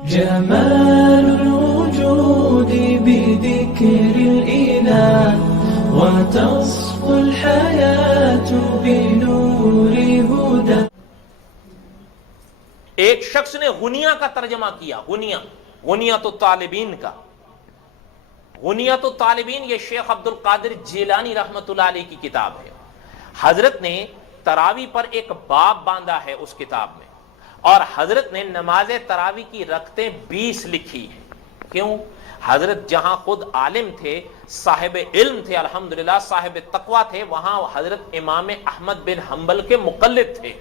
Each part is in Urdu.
جمال الوجود بذكر الإله وتصفو الحياة بنور هدى. ایک شخص نے غنیہ کا ترجمہ کیا. غنیۃ الطالبین کا. غنیۃ الطالبین یہ شیخ عبد القادر جیلانی رحمۃ اللہ علیہ کی کتاب ہے. حضرت نے تراوی پر ایک باب باندھا ہے اس کتاب میں، اور حضرت نے نماز تراوی کی رکعتیں 20 لکھی ہیں. کیوں؟ حضرت جہاں خود عالم تھے، صاحب علم تھے، الحمدللہ صاحب تقوی تھے، وہاں حضرت امام احمد بن حنبل کے مقلد تھے،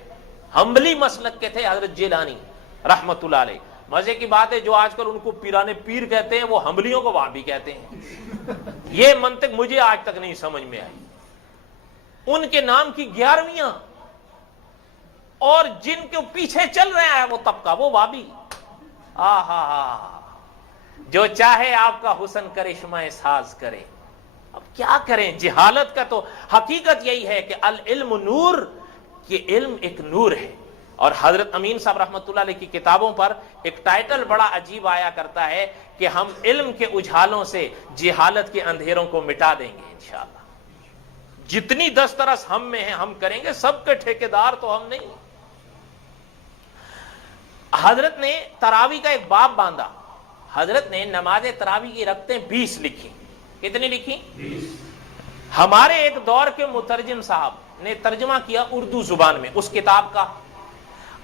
حنبلی مسلک کے تھے حضرت جیلانی رحمت اللہ علیہ. مزے کی بات ہے جو آج کل ان کو پیرانے پیر کہتے ہیں وہ حنبلیوں کو وہابی کہتے ہیں. یہ منطق مجھے آج تک نہیں سمجھ میں آئی. ان کے نام کی 11ویں اور جن کے پیچھے چل رہا ہے وہ طبقہ، وہ وہابی. جو چاہے آپ کا حسن کرشمہ ساز کرے. اب کیا کریں؟ جہالت کا تو حقیقت یہی ہے کہ العلم نور، کہ علم ایک نور ہے. اور حضرت امین صاحب رحمۃ اللہ علیہ کی کتابوں پر ایک ٹائٹل بڑا عجیب آیا کرتا ہے کہ ہم علم کے اجالوں سے جہالت کے اندھیروں کو مٹا دیں گے انشاءاللہ. جتنی دسترس ہم میں ہیں ہم کریں گے، سب کے ٹھیکیدار تو ہم نہیں. حضرت نے تراوی کا ایک باب باندھا. حضرت نے نماز تراوی کی رکعتیں 20 لکھی. کتنی لکھی؟ 20. ہمارے ایک دور کے مترجم صاحب نے ترجمہ کیا اردو زبان میں اس کتاب کا.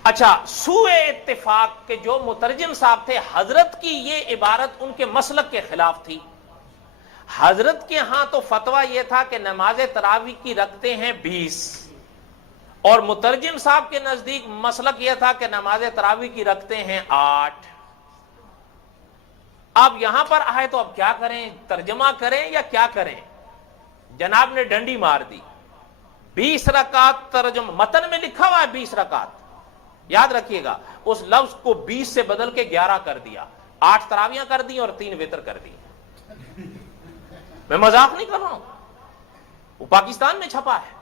اچھا، سوء اتفاق کے جو مترجم صاحب تھے، حضرت کی یہ عبارت ان کے مسلک کے خلاف تھی. حضرت کے ہاں تو فتویٰ یہ تھا کہ نماز تراوی کی رکعتیں ہیں 20، اور مترجم صاحب کے نزدیک مسلک یہ تھا کہ نماز تراوی کی رکعتیں ہیں 8. اب یہاں پر آئے تو اب کیا کریں؟ ترجمہ کریں یا کیا کریں؟ جناب نے ڈنڈی مار دی. 20 رکعت ترجمہ، متن میں لکھا ہوا ہے 20 رکعت، یاد رکھیے گا. اس لفظ کو 20 سے بدل کے 11 کر دیا. 8 تراویاں کر دی اور 3 وتر کر دی. میں مذاق نہیں کر رہا ہوں، وہ پاکستان میں چھپا ہے.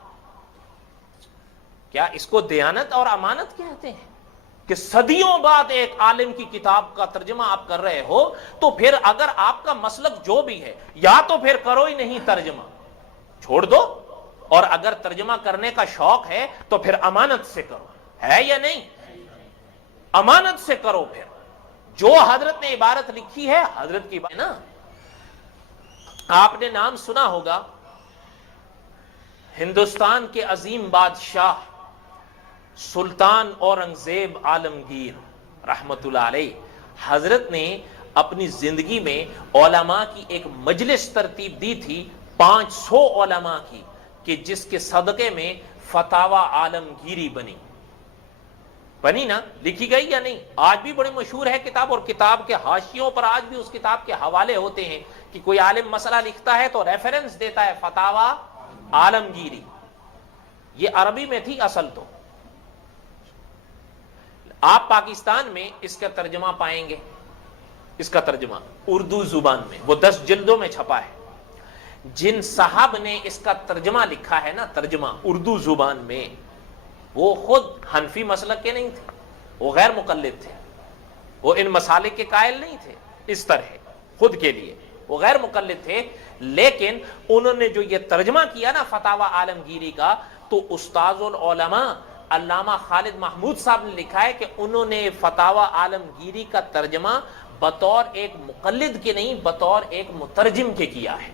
کیا اس کو دیانت اور امانت کہتے ہیں کہ صدیوں بعد ایک عالم کی کتاب کا ترجمہ آپ کر رہے ہو؟ تو پھر اگر آپ کا مسلک جو بھی ہے، یا تو پھر کرو ہی نہیں ترجمہ، چھوڑ دو، اور اگر ترجمہ کرنے کا شوق ہے تو پھر امانت سے کرو. ہے یا نہیں؟ امانت سے کرو. پھر جو حضرت نے عبارت لکھی ہے حضرت کی بات نا. آپ نے نام سنا ہوگا ہندوستان کے عظیم بادشاہ سلطان اورنگزیب عالمگیر رحمت اللہ علیہ. حضرت نے اپنی زندگی میں علماء کی ایک مجلس ترتیب دی تھی 500 علماء کی، کہ جس کے صدقے میں فتاوی عالمگیری بنی نا. لکھی گئی یا نہیں؟ آج بھی بڑی مشہور ہے کتاب، اور کتاب کے حاشیوں پر آج بھی اس کتاب کے حوالے ہوتے ہیں کہ کوئی عالم مسئلہ لکھتا ہے تو ریفرنس دیتا ہے فتاوی عالمگیری. یہ عربی میں تھی اصل تو. آپ پاکستان میں اس کا ترجمہ پائیں گے، اس کا ترجمہ اردو زبان میں، وہ 10 جلدوں میں چھپا ہے. جن صاحب نے اس کا ترجمہ لکھا ہے نا، ترجمہ اردو زبان میں، وہ خود حنفی مسلک کے نہیں تھے، وہ غیر مقلد تھے، وہ ان مسالک کے قائل نہیں تھے اس طرح خود کے لیے، وہ غیر مقلد تھے. لیکن انہوں نے جو یہ ترجمہ کیا نا فتاوی عالمگیری کا، تو استاذ العلماء علامہ خالد محمود صاحب نے لکھا ہے کہ انہوں نے فتاوی عالمگیری کا ترجمہ بطور ایک مقلد کے نہیں، بطور ایک مترجم کے کیا ہے.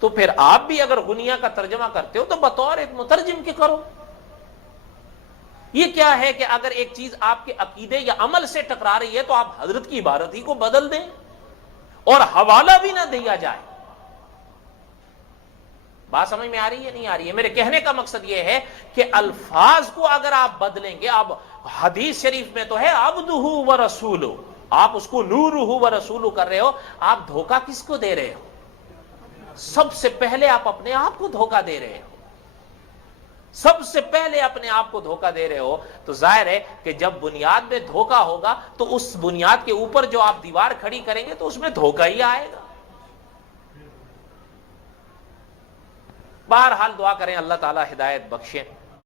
تو پھر آپ بھی اگر غنیہ کا ترجمہ کرتے ہو تو بطور ایک مترجم کے کرو. یہ کیا ہے کہ اگر ایک چیز آپ کے عقیدے یا عمل سے ٹکرا رہی ہے تو آپ حضرت کی عبارت ہی کو بدل دیں اور حوالہ بھی نہ دیا جائے. بات سمجھ میں آ رہی ہے نہیں آ رہی ہے؟ میرے کہنے کا مقصد یہ ہے کہ الفاظ کو اگر آپ بدلیں گے، اب حدیث شریف میں تو ہے عبدہ و رسولہ، آپ اس کو نورہ و رسولہ کر رہے ہو. آپ دھوکہ کس کو دے رہے ہو؟ سب سے پہلے آپ اپنے آپ کو دھوکہ دے رہے ہو. سب سے پہلے اپنے آپ کو دھوکہ دے رہے ہو. تو ظاہر ہے کہ جب بنیاد میں دھوکہ ہوگا تو اس بنیاد کے اوپر جو آپ دیوار کھڑی کریں گے تو اس میں دھوکہ ہی آئے گا. بہرحال دعا کریں اللہ تعالی ہدایت بخشے.